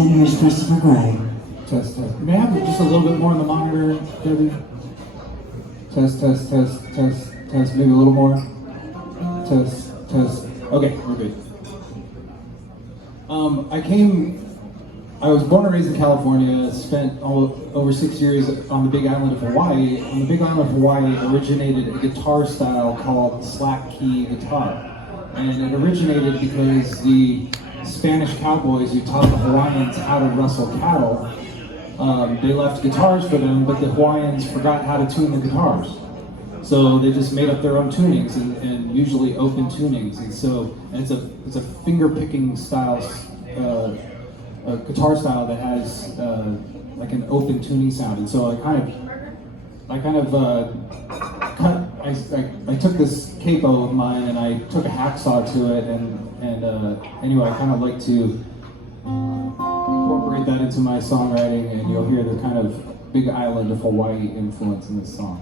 then here's Christopher Gray. Test, test. May I have just a little bit more on the monitor, Debbie? Test, test, test, test, test. Maybe a little more. Test, test. Okay, we're good. I was born and raised in California, spent over 6 years on the big island of Hawaii. On the big island of Hawaii originated a guitar style called slack key guitar. And it originated because the Spanish cowboys who taught the Hawaiians how to rustle cattle, they left guitars for them, but the Hawaiians forgot how to tune the guitars. So they just made up their own tunings and usually open tunings. And so it's a finger picking style, a guitar style that has like an open tuning sound. And so I took this capo of mine and I took a hacksaw to it, and anyway, I kind of like to incorporate that into my songwriting, and you'll hear the kind of big island of Hawaii influence in this song.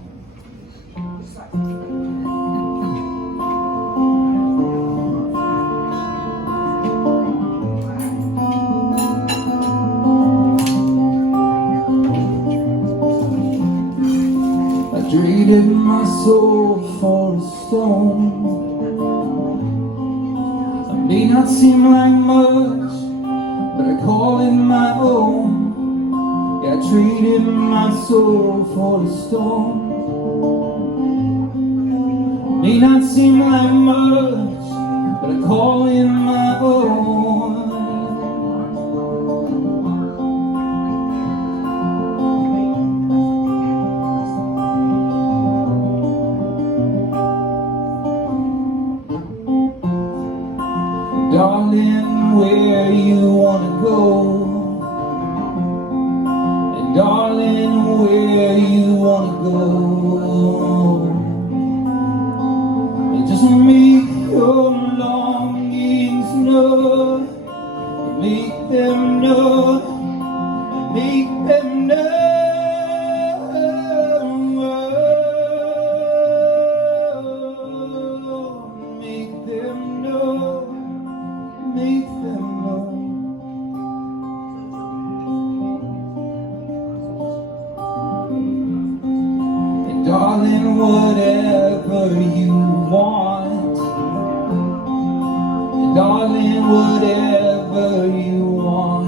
Traded my soul for a stone. I may not seem like much, but I call it my own. Yeah, I traded my soul for a stone. May not seem like much, but I call it my own. Darling, where you wanna go? And darling, where you wanna go? And just make your longings known, make them known, make them known. Make them known. Make them know. And darling, whatever you want, and darling, whatever you want,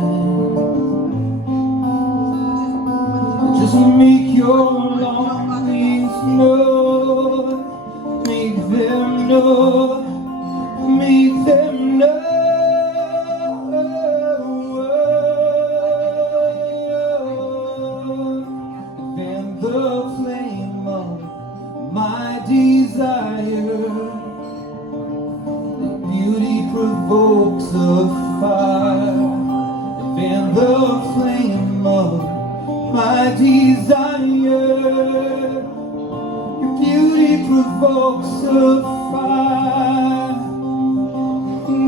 just make your longings known, make them know, make them know. The flame of my desire, the beauty provokes a fire. And the flame of my desire, your beauty provokes a fire.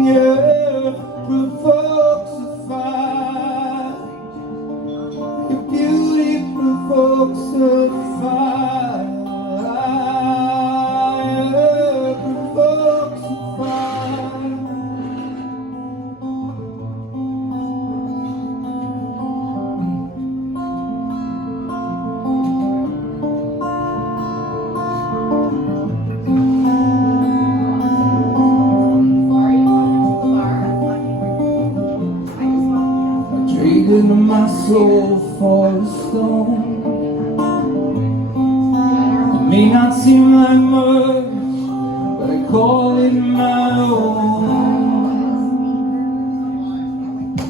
Yeah, provokes a fire. Your beauty provokes a fire, provokes a fire. I traded my soul for a stone. It may not seem like much, but I call it my own.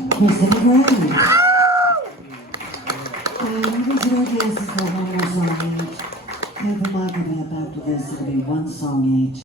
Christopher Gray.